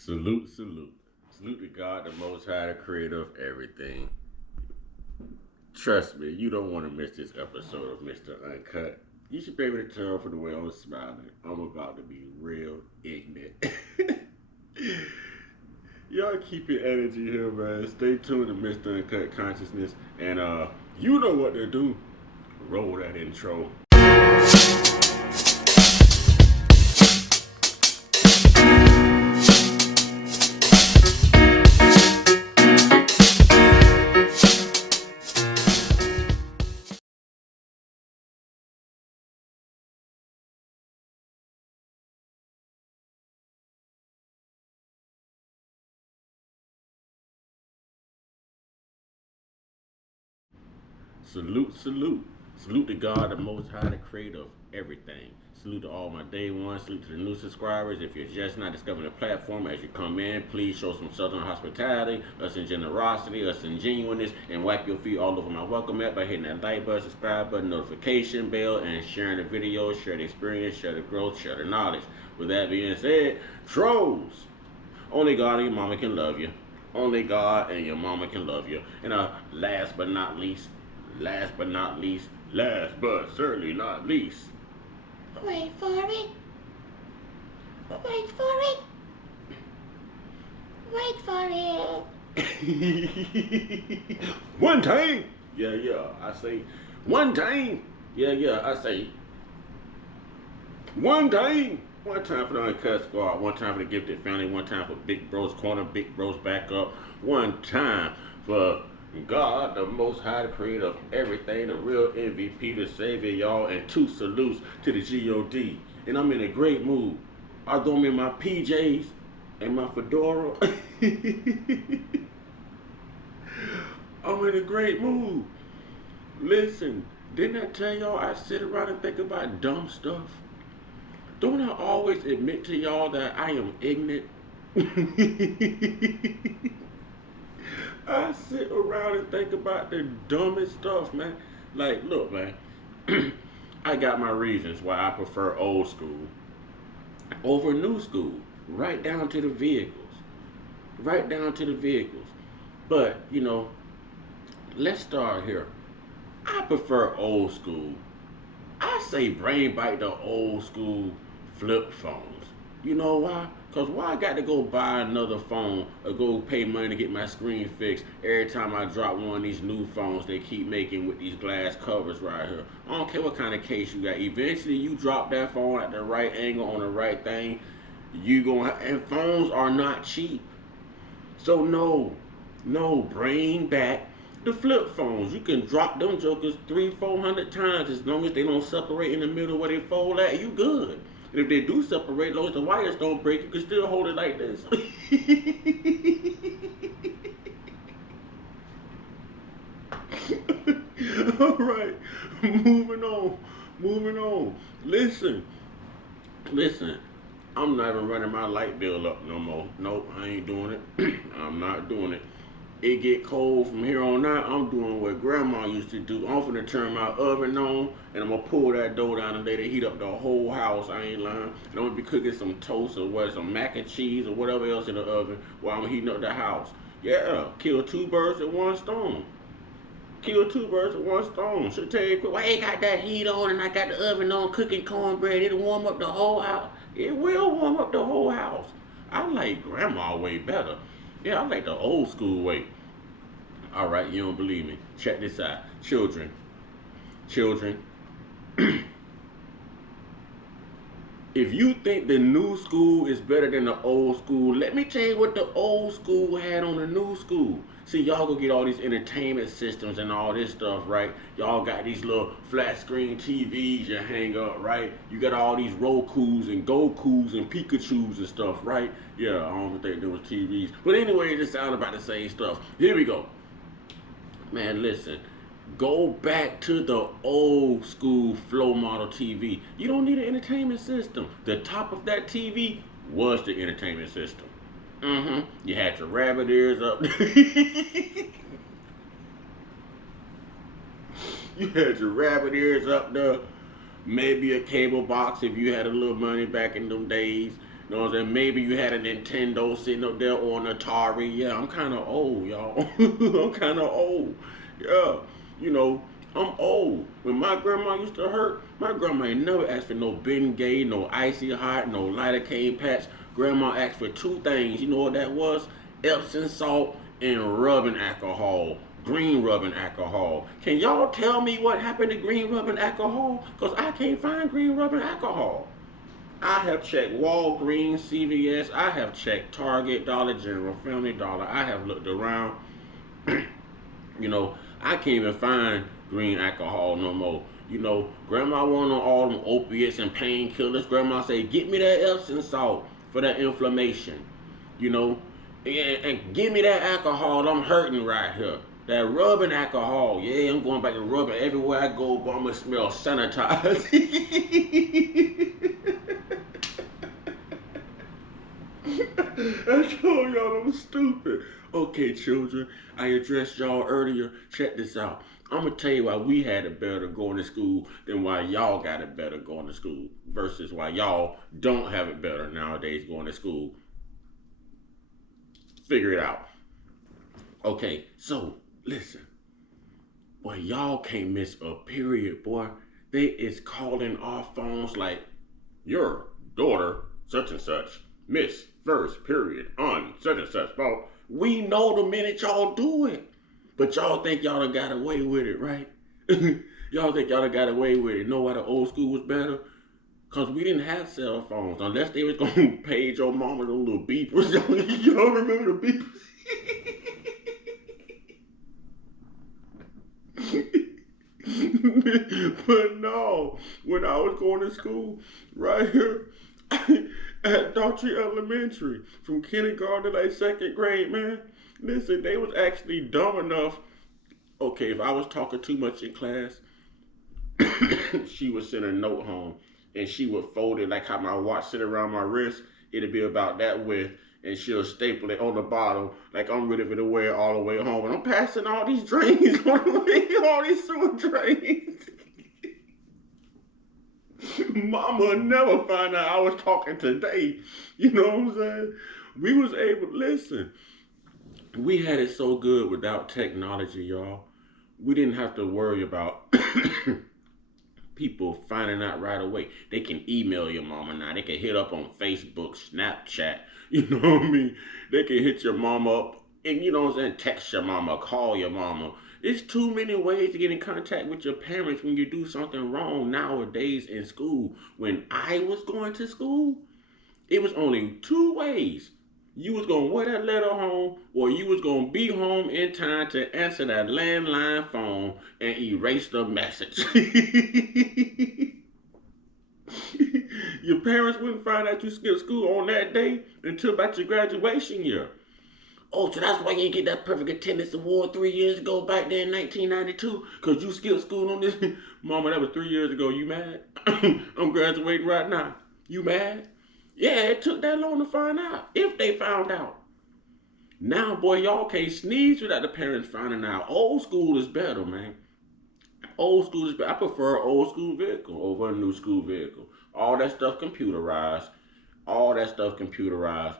Salute, salute. Salute to God, the Most High, the creator of everything. Trust me, you don't want to miss this episode of Mr. Uncut. You should be able to tell from the way I'm smiling. I'm about to be real ignorant. Y'all keep your energy here, man. Stay tuned to Mr. Uncut Consciousness. And you know what to do. Roll that intro. Salute, salute. Salute to God, the Most High, the creator of everything. Salute to all my day ones. Salute to the new subscribers. If you're just not discovering the platform as you come in, please show some southern hospitality, us in generosity, us in genuineness, and wipe your feet all over my welcome mat by hitting that like button, subscribe button, notification bell, and sharing the video, share the experience, share the growth, share the knowledge. With that being said, trolls. Only God and your mama can love you. Only God and your mama can love you. And last but not least, last but not least, last but certainly not least. Wait for it. Wait for it. Wait for it. One time. Yeah. I say one time. Yeah. I say one time. One time for the Uncut Squad. One time for the Gifted Family. One time for Big Bro's Corner. Big Bro's Backup. One time for God, the Most High, the creator of everything, the real MVP, the savior, y'all, and two salutes to the God. And I'm in a great mood. Although I'm in my PJs and my fedora, I'm in a great mood. Listen, didn't I tell y'all I sit around and think about dumb stuff? Don't I always admit to y'all that I am ignorant? I sit around and think about the dumbest stuff, man. Like, look, man, I got my reasons why I prefer old school over new school, right down to the vehicles. Right down to the vehicles. But, let's start here. I prefer old school. I say brain bite the old school flip phones. You know why? Because why I got to go buy another phone or go pay money to get my screen fixed every time I drop one of these new phones they keep making with these glass covers right here? I don't care what kind of case you got. Eventually you drop that phone at the right angle on the right thing. And phones are not cheap. So no, bring back the flip phones. You can drop them jokers 300-400 times as long as they don't separate in the middle where they fold at, you good. And if they do separate, as long as the wires don't break, you can still hold it like this. All right, moving on. Listen. I'm not even running my light bill up no more. Nope, I ain't doing it. I'm not doing it. It get cold from here on out. I'm doing what grandma used to do. I'm finna turn my oven on and I'm gonna pull that dough down and let it heat up the whole house. I ain't lying. And I'm gonna be cooking some toast or some mac and cheese or whatever else in the oven while I'm heating up the house. Yeah, kill two birds with one stone. Should tell you quick, well, I ain't got that heat on and I got the oven on cooking cornbread. It'll warm up the whole house. It will warm up the whole house. I like grandma way better. Yeah, I like the old school way. All right, you don't believe me. Check this out. Children. If you think the new school is better than the old school, let me tell you what the old school had on the new school. See, y'all go get all these entertainment systems and all this stuff, right? Y'all got these little flat screen TVs you hang up, right? You got all these Rokus and Gokus and Pikachus and stuff, right? Yeah, I don't think there was TVs. But anyway, it just sound about the same stuff. Here we go. Man, listen. Go back to the old school flow model TV. You don't need an entertainment system. The top of that TV was the entertainment system. You had your rabbit ears up. You had your rabbit ears up there. Maybe a cable box if you had a little money back in them days. You know what I'm saying? Maybe you had a Nintendo sitting up there or an Atari. Yeah, I'm kind of old, y'all. I'm kind of old. Yeah, you know, I'm old. When my grandma used to hurt, my grandma ain't never asked for no Bengay, no Icy Hot, no lidocaine patch. Grandma asked for two things. You know what that was? Epsom salt and rubbing alcohol. Green rubbing alcohol. Can y'all tell me what happened to green rubbing alcohol? Because I can't find green rubbing alcohol. I have checked Walgreens, CVS. I have checked Target, Dollar General, Family Dollar. I have looked around. You know, I can't even find green alcohol no more. You know, grandma want on all them opiates and painkillers. Grandma say, get me that Epsom salt for that inflammation. You know, and give me that alcohol. I'm hurting right here. That rubbing alcohol. Yeah, I'm going back to rubbing everywhere I go, but I'm going to smell sanitized. I told y'all I'm stupid. Okay, children, I addressed y'all earlier. Check this out. I'm gonna tell you why we had it better going to school than why y'all got it better going to school versus why y'all don't have it better nowadays going to school. Figure it out. Okay, so listen. Boy, y'all can't miss a period, boy. They is calling our phones like your daughter, such and such, miss first period on such and such. Bro, we know the minute y'all do it. But y'all think y'all done got away with it, right? Y'all think y'all done got away with it. Know why the old school was better? Because we didn't have cell phones. Unless they was going to page your mama those little beepers. Y'all remember the beepers? But no, when I was going to school, right here at Daughtry Elementary, from kindergarten to like second grade, man, listen, they was actually dumb enough. Okay, if I was talking too much in class, she would send a note home and she would fold it like how my watch sit around my wrist. It'd be about that width, and she'll staple it on the bottom like I'm ready to wear it all the way home. And I'm passing all these drains on the way, all these sewer drains. Mama never find out I was talking today. You know what I'm saying? We was able to listen. We had it so good without technology, y'all. We didn't have to worry about people finding out right away. They can email your mama now. They can hit up on Facebook, Snapchat. You know what I mean? They can hit your mama up and, you know what I'm saying, text your mama, call your mama. There's too many ways to get in contact with your parents when you do something wrong nowadays in school. When I was going to school, it was only two ways. You was gonna wear that letter home, or you was gonna be home in time to answer that landline phone and erase the message. Your parents wouldn't find out you skipped school on that day until about your graduation year. Oh, so that's why you didn't get that perfect attendance award 3 years ago back there in 1992? Because you skipped school on this? Mama, that was 3 years ago. You mad? I'm graduating right now. You mad? Yeah, it took that long to find out, if they found out. Now, boy, y'all can't sneeze without the parents finding out. Old school is better, man. Old school is better. I prefer an old school vehicle over a new school vehicle. All that stuff computerized. All that stuff computerized.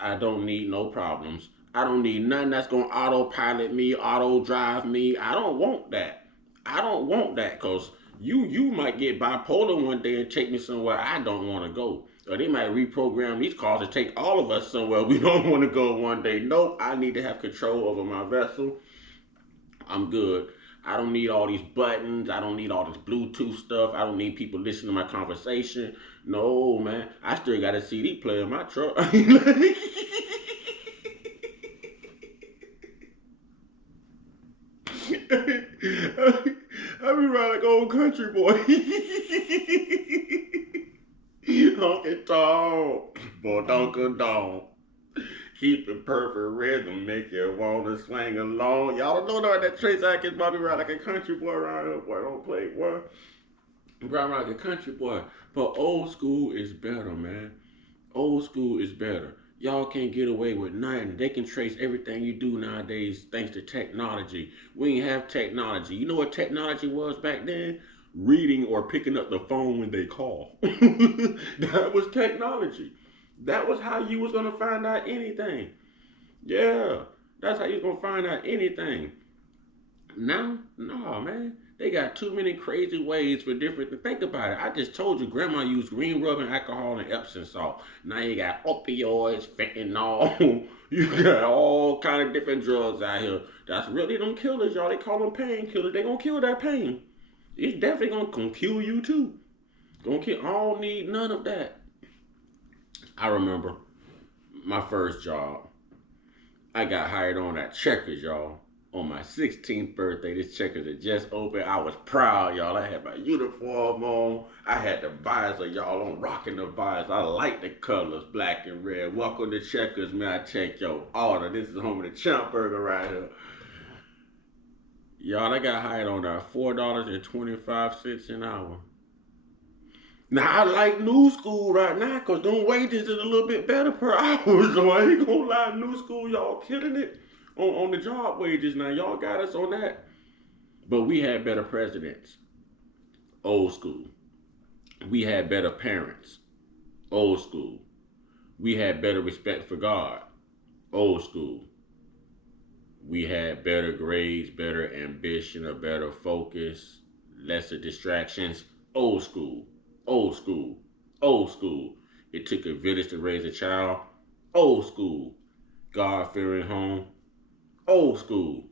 I don't need no problems. I don't need nothing that's going to autopilot me, auto drive me. I don't want that. I don't want that because you might get bipolar one day and take me somewhere I don't want to go. Or they might reprogram these cars to take all of us somewhere we don't want to go one day. Nope, I need to have control over my vessel. I'm good. I don't need all these buttons. I don't need all this Bluetooth stuff. I don't need people listening to my conversation. No, man. I still got a CD player in my truck. I be riding like old country boy. Honky tonk, boy, donka donk. Keep the perfect rhythm, make you wanna swing along. Y'all don't know that Trace Atkins Bobby ride like a country boy around here, boy. Don't play, boy. Ride like a country boy. But old school is better, man. Old school is better. Y'all can't get away with nothing. They can trace everything you do nowadays thanks to technology. We ain't have technology. You know what technology was back then? Reading or picking up the phone when they call. That was technology. That was how you was gonna find out anything. Yeah, that's how you gonna find out anything. Now, no, man. They got too many crazy ways for different things. Think about it. I just told you grandma used green rub and alcohol and Epsom salt. Now you got opioids, fentanyl. You got all kind of different drugs out here. That's really them killers, y'all. They call them painkillers. They gonna kill that pain. It's definitely gonna kill you too. Gonna kill. I don't need none of that. I remember my first job. I got hired on at Checkers, y'all. On my 16th birthday, this Checkers had just opened. I was proud, y'all. I had my uniform on. I had the visor, y'all. I'm rocking the visor. I like the colors, black and red. Welcome to Checkers, man. I check your order. This is home of the Champ Burger right here. Y'all, I got hired on at $4.25 an hour. Now I like new school right now because them wages is a little bit better per hour. So I ain't gonna lie, new school, y'all killing it on the job wages. Now y'all got us on that. But we had better presidents. Old school. We had better parents. Old school. We had better respect for God. Old school. We had better grades, better ambition, a better focus, lesser distractions. Old school. Old school. Old school. It took a village to raise a child. Old school. God fearing home. Old school.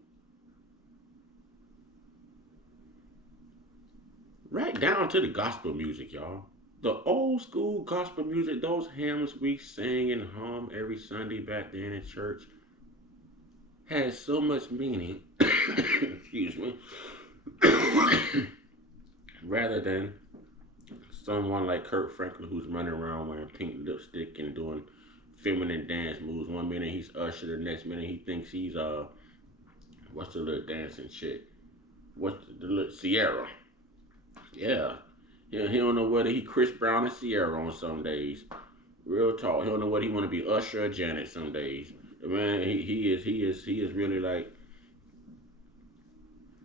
Right down to the gospel music, y'all. The old school gospel music, those hymns we sing and hum every Sunday back then in church, had so much meaning. Excuse me. Rather than someone like Kurt Franklin who's running around wearing pink lipstick and doing feminine dance moves. One minute he's Usher, the next minute he thinks he's what's the little dancing chick? What's the little Sierra? Yeah. He don't know whether he Chris Brown or Sierra on some days. Real talk. He don't know whether he want to be Usher or Janet some days. Man, he is really like,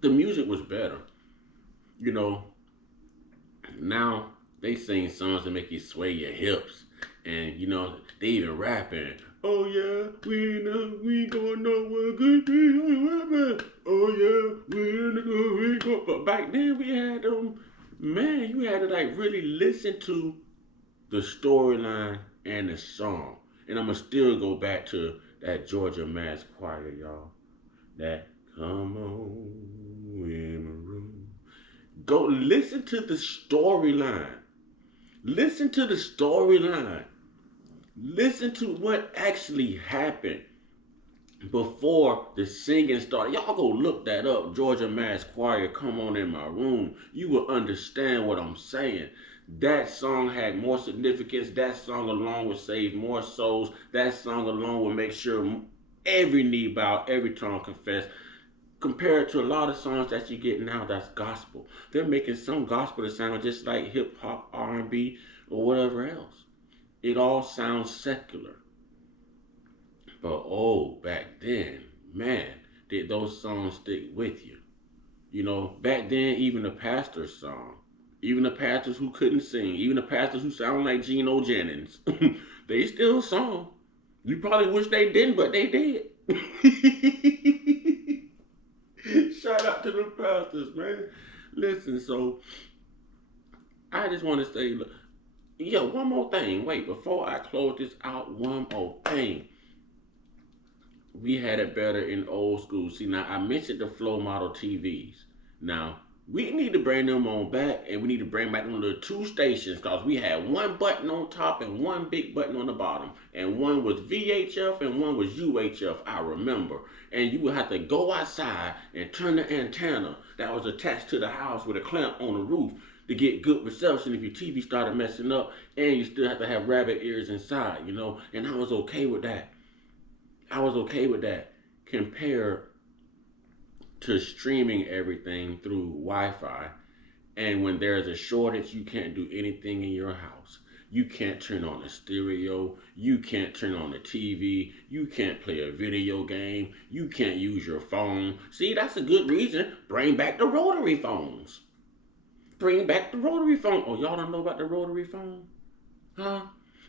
the music was better. You know, now they sing songs that make you sway your hips. And you know, they even rapping. Oh yeah, we gonna know what good be. Oh yeah, we go. But back then we had them, man, you had to like really listen to the storyline and the song. And I'ma still go back to that Georgia Mass Choir, y'all. That come on in the room. Go listen to the storyline. Listen to the storyline. Listen to what actually happened before the singing started. Y'all go look that up. Georgia Mass Choir, come on in my room. You will understand what I'm saying. That song had more significance. That song alone would save more souls. That song alone would make sure every knee bow, every tongue confess. Compared to a lot of songs that you get now that's gospel. They're making some gospel to sound just like hip hop, R&B, or whatever else. It all sounds secular. But oh, back then, man, did those songs stick with you? You know, back then, even the pastors song, even the pastors who couldn't sing, even the pastors who sound like Geno Jennings, they still sung. You probably wish they didn't, but they did. Shout out to the pastors, man. Listen, so I just want to say, look, yo, one more thing. Wait, before I close this out, one more thing. We had it better in old school. See, now I mentioned the flow model TVs. Now, we need to bring them on back, and we need to bring back them little two stations, because we had one button on top and one big button on the bottom. And one was VHF and one was UHF, I remember. And you would have to go outside and turn the antenna that was attached to the house with a clamp on the roof to get good reception if your TV started messing up, and you still have to have rabbit ears inside, you know. And I was okay with that. I was okay with that compared to streaming everything through Wi-Fi. And when there's a shortage, you can't do anything in your house. You can't turn on the stereo. You can't turn on the TV. You can't play a video game. You can't use your phone. See, that's a good reason. Bring back the rotary phones. Bring back the rotary phone. Oh, y'all don't know about the rotary phone? Huh?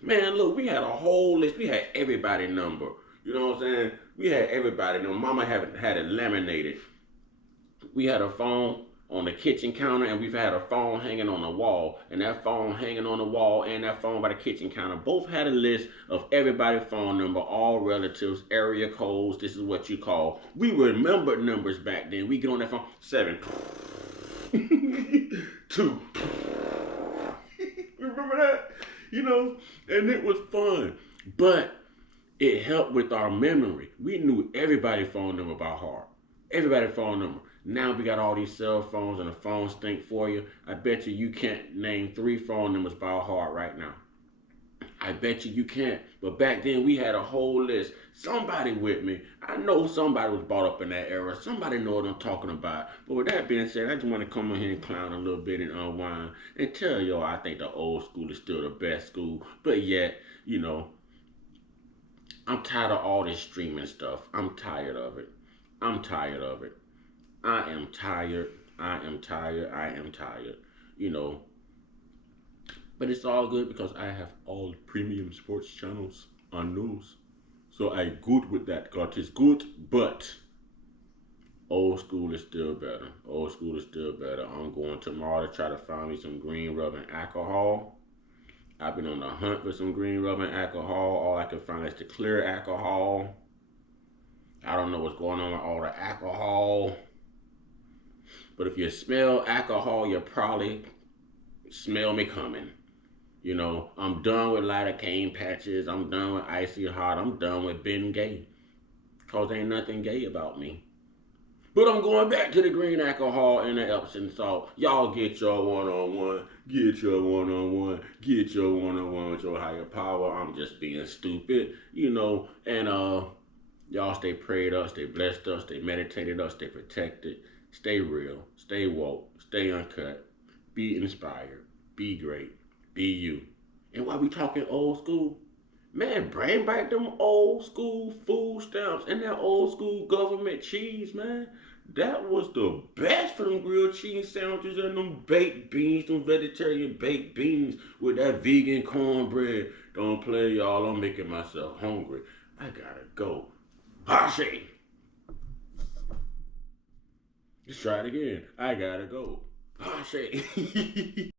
Man, look, we had a whole list. We had everybody number. You know what I'm saying? We had everybody number. Mama had it laminated. We had a phone on the kitchen counter, and we've had a phone hanging on the wall. And that phone hanging on the wall and that phone by the kitchen counter both had a list of everybody's phone number, all relatives, area codes. This is what you call. We remembered numbers back then. We get on that phone, 7, 2. Remember that? You know, and it was fun. But it helped with our memory. We knew everybody's phone number by heart. Everybody's phone number. Now we got all these cell phones and the phones think for you. I bet you can't name 3 phone numbers by heart right now. I bet you can't. But back then we had a whole list. Somebody with me. I know somebody was brought up in that era. Somebody know what I'm talking about. But with that being said, I just want to come in here and clown a little bit and unwind and tell y'all I think the old school is still the best school. But yet, you know, I'm tired of all this streaming stuff. I'm tired of it. I'm tired of it. I am tired. I am tired. I am tired. You know, but it's all good because I have all premium sports channels on news. So I good with that. God is good, but old school is still better. Old school is still better. I'm going tomorrow to try to find me some green rub and alcohol. I've been on the hunt for some green rub and alcohol. All I can find is the clear alcohol. I don't know what's going on with all the alcohol. But if you smell alcohol, you probably smell me coming. You know, I'm done with lidocaine patches. I'm done with icy hot. I'm done with being gay. Cause ain't nothing gay about me. But I'm going back to the green alcohol and the Epsom salt. Y'all get your one-on-one. Get your one-on-one. Get your one-on-one with your higher power. I'm just being stupid. You know, and y'all stay prayed up, stay blessed up, stay meditated up, stay protected. Stay real. Stay woke. Stay uncut. Be inspired. Be great. Be you. And while we talking old school, man, bring back them old school food stamps and that old school government cheese, man. That was the best for them grilled cheese sandwiches and them baked beans, them vegetarian baked beans with that vegan cornbread. Don't play, y'all. I'm making myself hungry. I gotta go. Bashe! Let's try it again. I gotta go. Bashe!